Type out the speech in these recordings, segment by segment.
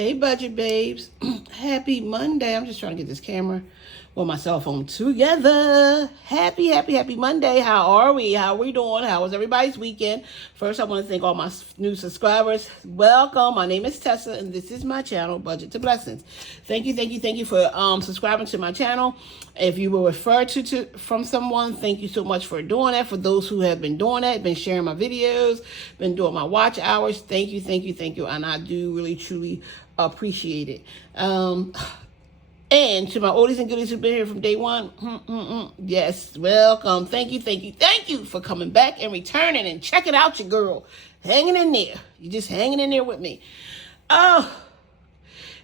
Hey, budget babes. Happy Monday. I'm just trying to get this camera with my cell phone together. Happy Monday. How are we? How are we doing? How was everybody's weekend? First, I want to thank all my new subscribers. Welcome. My name is Tessa, and this is my channel, Budget to Blessings. Thank you for subscribing to my channel. If you were referred to from someone, thank you so much for doing that. For those who have been doing that, been sharing my videos, been doing my watch hours, thank you. And I do really, truly appreciate it. And to my oldies and goodies who've been here from day one, yes, welcome. Thank you for coming back and returning and checking out your girl. Hanging in there. You're just hanging in there with me.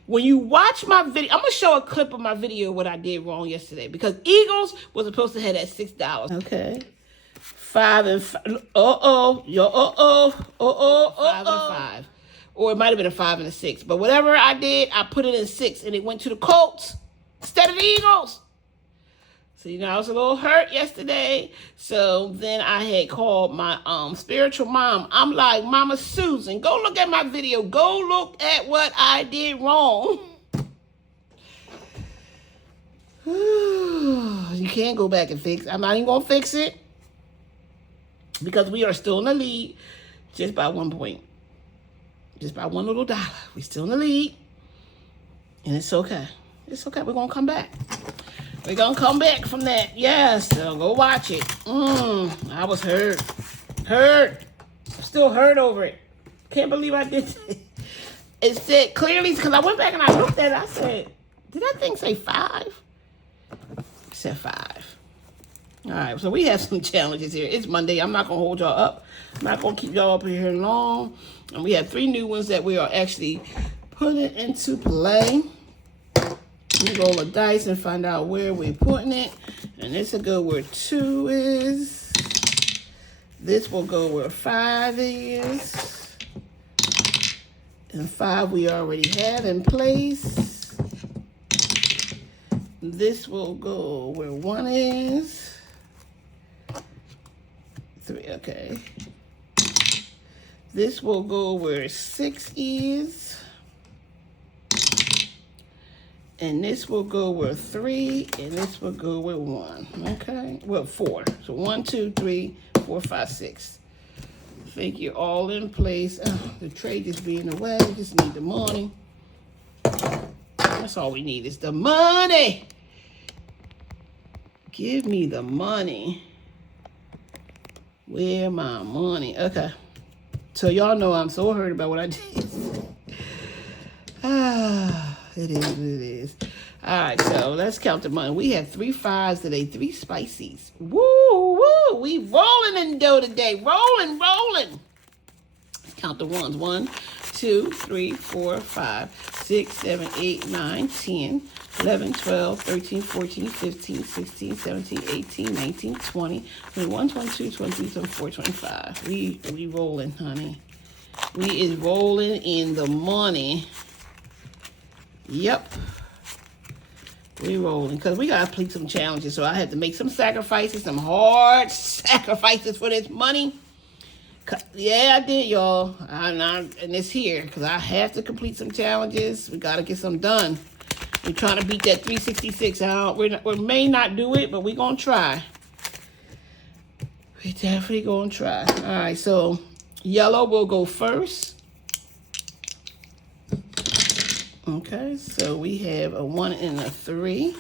When you watch my video, I'm going to show a clip of my video what I did wrong yesterday. Because Eagles was supposed to have that $6. Okay. 5 and 5. 5 and 5. Or it might have been a 5 and a 6. But whatever I did, I put it in 6. And it went to the Colts instead of the Eagles. So, I was a little hurt yesterday. So then I had called my spiritual mom. I'm like, Mama Susan, go look at my video. Go look at what I did wrong. You can't go back and fix. I'm not even going to fix it. Because we are still in the lead just by 1 point. Just by $1 little. We're still in the lead. And it's okay. It's okay. We're going to come back. We're going to come back from that. Yes. So go watch it. I was hurt. I'm still hurt over it. Can't believe I did it. It said clearly, because I went back and I looked at it. I said, did that thing say 5? It said 5. All right. So we have some challenges here. It's Monday. I'm not going to hold y'all up. I'm not going to keep y'all up here long. And we have 3 new ones that we are actually putting into play. We roll a dice and find out where we're putting it. And this will go where 2 is. This will go where 5 is. And 5 we already have in place. This will go where 1 is. 3, okay. This will go where 6 is. And this will go where 3, and this will go where 1. Okay? Well, 4. So 1, 2, 3, 4, 5, 6. I think you're all in place. The tray just being away. We just need the money. That's all we need is the money. Give me the money. Where my money? Okay. So y'all know I'm so hurt about what I did. It is what it is. All right, so let's count the money. We have 3 5s today, 3 spices. Woo! We rolling in dough today. Rolling. Let's count the ones. 1, 2, 3, 4, 5, 6, 7, 8, 9, 10, 11, 12, 13, 14, 15, 16, 17, 18, 19, 20, 21, 22, 23, 24, 25. We rolling, honey. We is rolling in the money. Yep. We rolling. Because we got to complete some challenges. So I had to make some sacrifices, some hard sacrifices for this money. Yeah, I did, y'all. And it's here. Because I have to complete some challenges. We got to get some done. We're trying to beat that 366 out. We may not do it, but we're going to try. We definitely going to try. All right, so yellow will go first. Okay, so we have a 1 and a 3.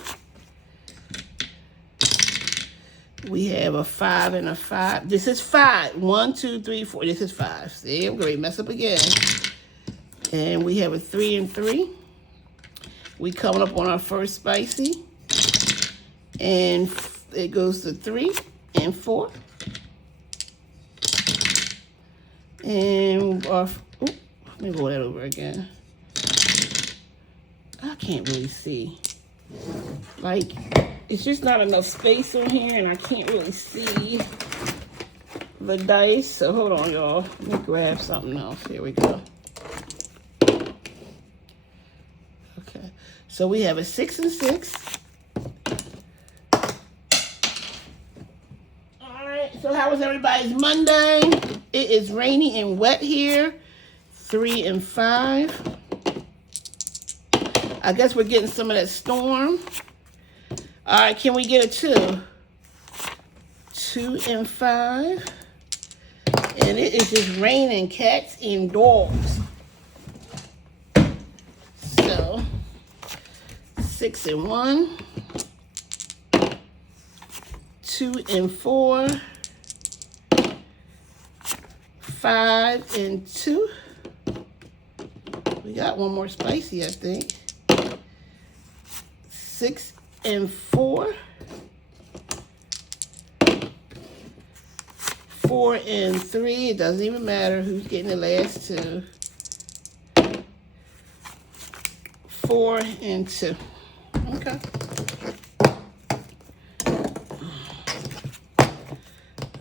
We have a 5 and a 5. This is 5. 1, 2, 3, 4. This is 5. See, I'm going to mess up again. And we have a 3 and 3. We coming up on our first spicy. And it goes to 3 and 4. And our, let me go that over again. I can't really see. Like, it's just not enough space on here, and I can't really see the dice. So hold on, y'all. Let me grab something else. Here we go. Okay. So we have a 6 and 6. All right. So how was everybody's Monday? It is rainy and wet here. 3 and 5. I guess we're getting some of that storm. All right, can we get a 2? 2 and 5. And it is just raining cats and dogs. So, 6 and 1. 2 and 4. 5 and 2. We got one more spicy, I think. 6 and 4. 4 and 3. It doesn't even matter who's getting the last 2. 4 and 2. Okay.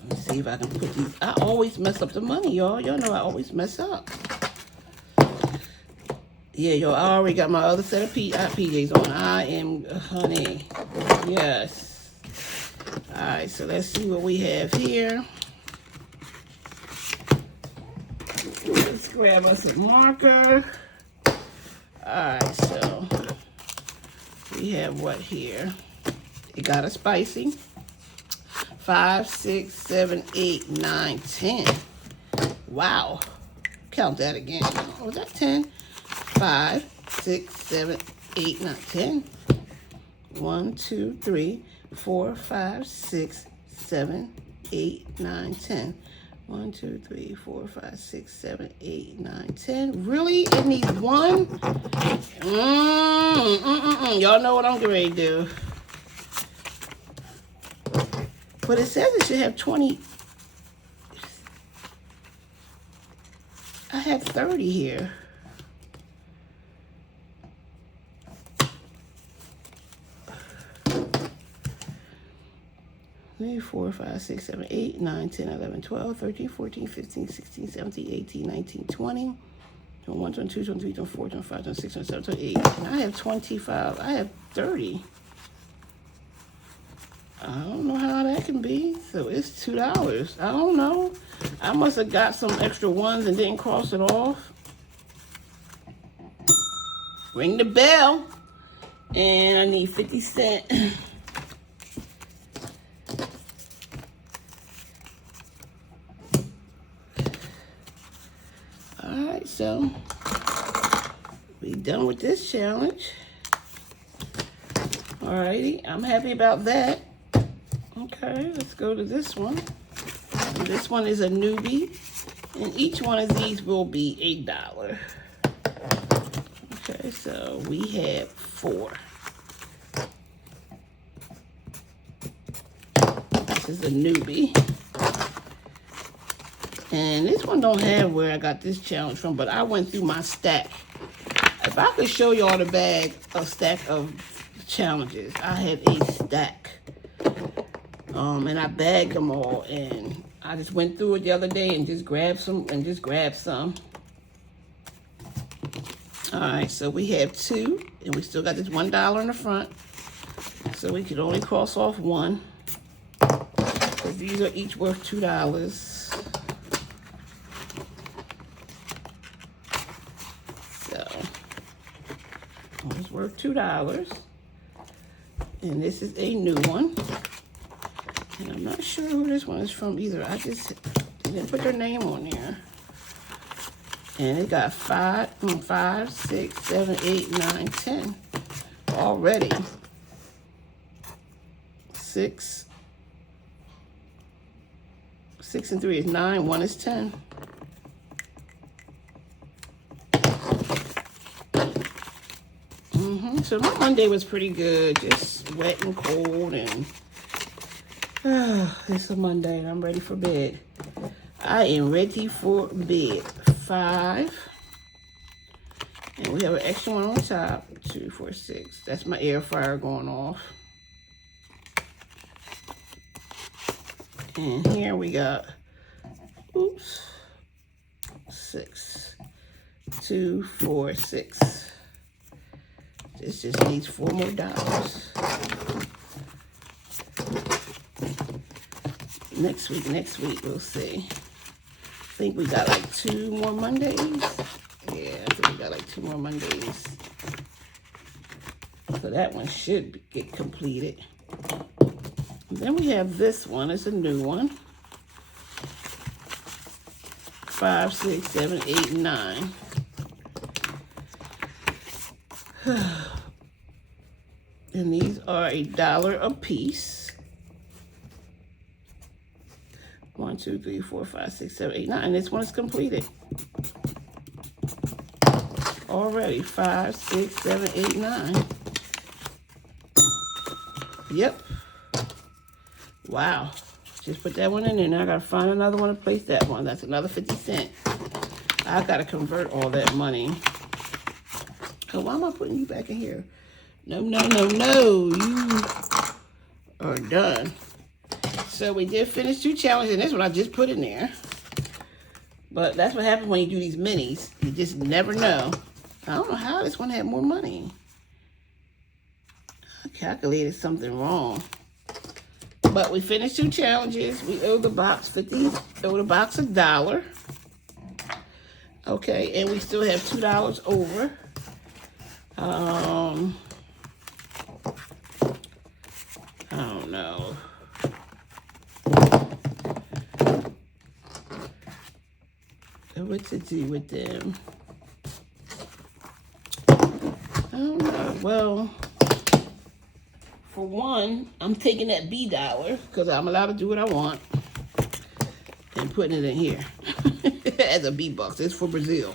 Let's see if I can put these. I always mess up the money, y'all. Y'all know I always mess up. Yeah, yo, I already got my other set of PJs on. I am, honey. Yes. All right, so let's see what we have here. Let's grab us a marker. All right, so we have what here? It got a spicy. 5, 6, 7, 8, 9, 10. Wow. Count that again. Oh, was that 10? 5, 6, 7, 8, 9, 10. 1, 2, 3, 4, 5, 6, 7, 8, 9, 10. 1, 2, 3, 4, 5, 6, 7, 8, 9, 10. Really? It needs 1? Y'all know what I'm getting ready to do. But it says it should have 20. I have 30 here. 3, 4, 5, 6, 7, 8, 9, 10, 11, 12, 13, 14, 15, 16, 17, 18, 19, 20. 21, 22, 23, 24, 25, 26, 27, 28. I have 25. I have 30. I don't know how that can be. So it's $2. I don't know. I must have got some extra ones and didn't cross it off. Ring the bell. And I need 50 cents. Alright, so we done with this challenge. Alrighty, I'm happy about that. Okay, let's go to this one. And this one is a newbie, and each one of these will be $1. Okay, so we have 4. This is a newbie. And this one don't have where I got this challenge from, but I went through my stack. If I could show y'all the bag, a stack of challenges. I had a stack. And I bagged them all, and I just went through it the other day and just grabbed some Alright, so we have 2, and we still got this $1 in the front. So we could only cross off 1. So these are each worth $2. So it's worth $2. And this is a new one. And I'm not sure who this one is from either. I just didn't put their name on there. And it got 5, 6, 7, 8, 9, 10 already. 6 and 3 is 9. 1 is 10. So my Monday was pretty good. Just wet and cold, and it's a Monday and I'm ready for bed. I am ready for bed. 5. And we have an extra one on top. 2, 4, 6. That's my air fryer going off. And here we got, 6. 2, 4, 6. This just needs $4 more. Next week, we'll see. I think we got like 2 more Mondays. Yeah, I think we got like 2 more Mondays. So that one should get completed. And then we have this one. It's a new one. 5, 6, 7, 8, 9. And these are $1 a piece. 1, 2, 3, 4, 5, 6, 7, 8, 9. And this one is completed. Already 5, 6, 7, 8, 9. Yep. Wow. Just put that one in there. Now I gotta find another one to place that one. That's another 50 cents. I gotta convert all that money. Oh, why am I putting you back in here? No, no, no, no. You are done. So we did finish 2 challenges, and this one I just put in there. But that's what happens when you do these minis. You just never know. I don't know how this one had more money. I calculated something wrong. But we finished 2 challenges. We owe the box $1. Okay, and we still have $2 over. I don't know. What to do with them? I don't know. Well, for one, I'm taking that $B because I'm allowed to do what I want and putting it in here as a B box. It's for Brazil.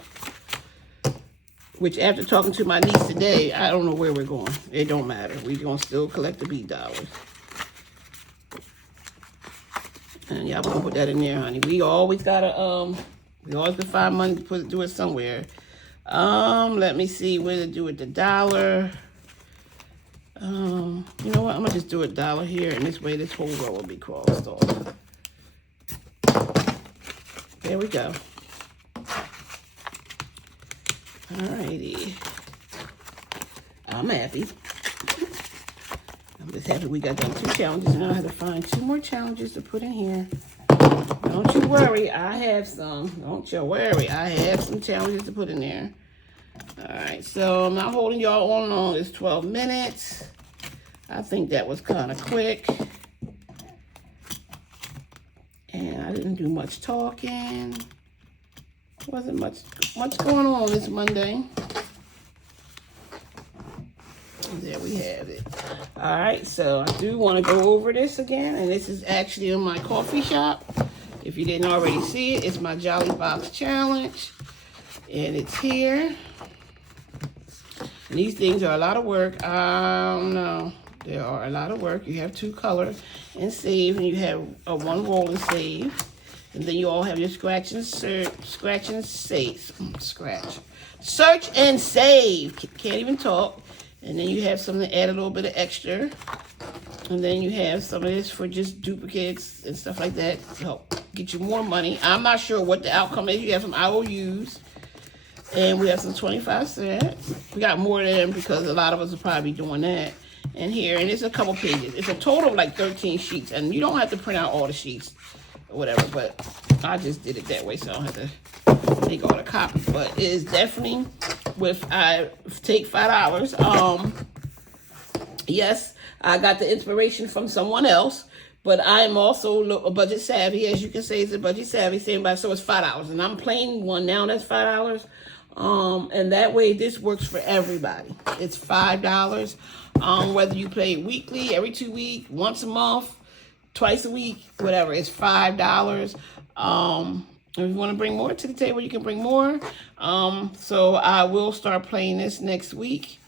Which, after talking to my niece today, I don't know where we're going. It don't matter. We're going to still collect the $B. And y'all gonna put that in there, honey. We always gotta we always can find money to do it somewhere. Let me see where to do it. The $1. You know what? I'm gonna just do $1 here, and this way this whole row will be crossed off. There we go. Alrighty. I'm happy. I'm just happy we got done 2 challenges, and I have to find 2 more challenges to put in here. Don't you worry, I have some. Don't you worry, I have some challenges to put in there. Alright, so I'm not holding y'all on long. It's 12 minutes. I think that was kind of quick. And I didn't do much talking. Wasn't much going on this Monday. There we have it. All right, so I do want to go over this again, and this is actually in my coffee shop. If you didn't already see it, it's my Jolly Box Challenge, and it's here. And these things are a lot of work. I don't know. They are a lot of work. You have 2 colors and save, and you have a 1 roll and save. And then you all have your search and save. Search and save. Can't even talk. And then you have something to add a little bit of extra. And then you have some of this for just duplicates and stuff like that to help get you more money. I'm not sure what the outcome is. You have some IOUs. And we have some 25 cents. We got more of them because a lot of us will probably be doing that. And here, and it's a couple pages. It's a total of like 13 sheets. And you don't have to print out all the sheets or whatever, but I just did it that way, so I don't have to take all the copies. But it is definitely I take $5. Yes, I got the inspiration from someone else, but I'm also a budget savvy, as you can say. It's a budget savvy, so it's $5, and I'm playing one now that's $5. And that way this works for everybody. It's $5. Whether you play weekly, every 2 weeks, once a month, twice a week, whatever, it's $5. If you want to bring more to the table, you can bring more. So I will start playing this next week.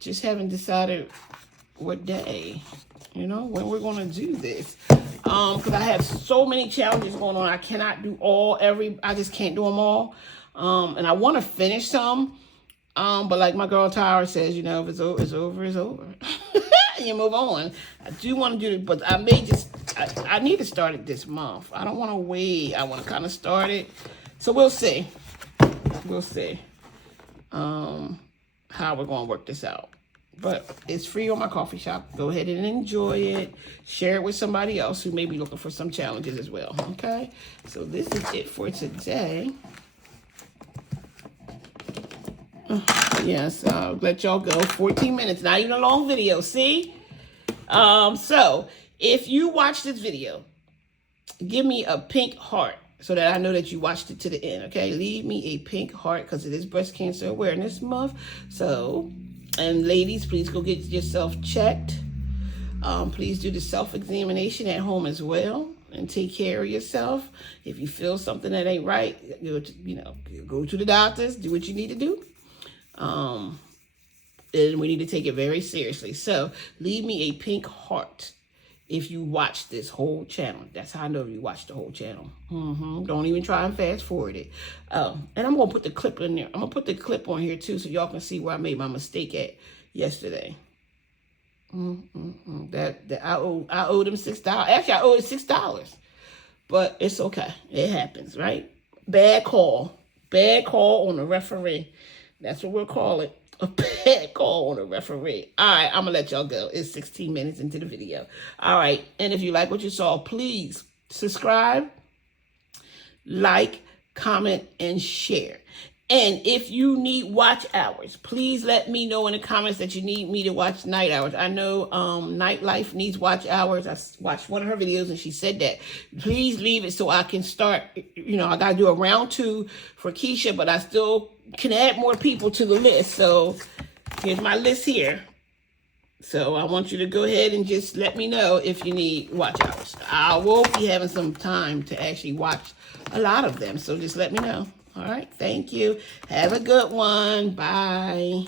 Just haven't decided what day, when we're going to do this. Because I have so many challenges going on. I cannot do I just can't do them all. And I want to finish some. But like my girl Tyra says, if it's over, it's over, it's over. You move on. I do want to do it, but I need to start it this month. I don't want to wait. I want to kind of start it. So we'll see. We'll see how we're going to work this out. But it's free on my coffee shop. Go ahead and enjoy it. Share it with somebody else who may be looking for some challenges as well. Okay? So this is it for today. Yes, I'll let y'all go. 14 minutes, not even a long video, see? So if you watch this video, give me a pink heart so that I know that you watched it to the end, okay? Leave me a pink heart because it is Breast Cancer Awareness Month. So, and ladies, please go get yourself checked. Please do the self-examination at home as well and take care of yourself. If you feel something that ain't right, go to the doctors, do what you need to do. And we need to take it very seriously. So leave me a pink heart if you watch this whole channel. That's how I know you watched the whole channel. Don't even try and fast forward it. And I'm going to put the clip in there. I'm going to put the clip on here too so y'all can see where I made my mistake at yesterday. That I owed him $6. Actually, I owed $6. But it's okay. It happens, right? Bad call. Bad call on the referee. That's what we'll call it. A bad call on a referee. All right, I'm going to let y'all go. It's 16 minutes into the video. All right, and if you like what you saw, please subscribe, like, comment, and share. And if you need watch hours, please let me know in the comments that you need me to watch night hours. I know Nightlife needs watch hours. I watched one of her videos and she said that. Please leave it so I can start, I got to do a round 2 for Keisha, but I still can add more people to the list. So here's my list here. So I want you to go ahead and just let me know if you need watch hours. I will be having some time to actually watch a lot of them. So just let me know. All right. Thank you. Have a good one. Bye.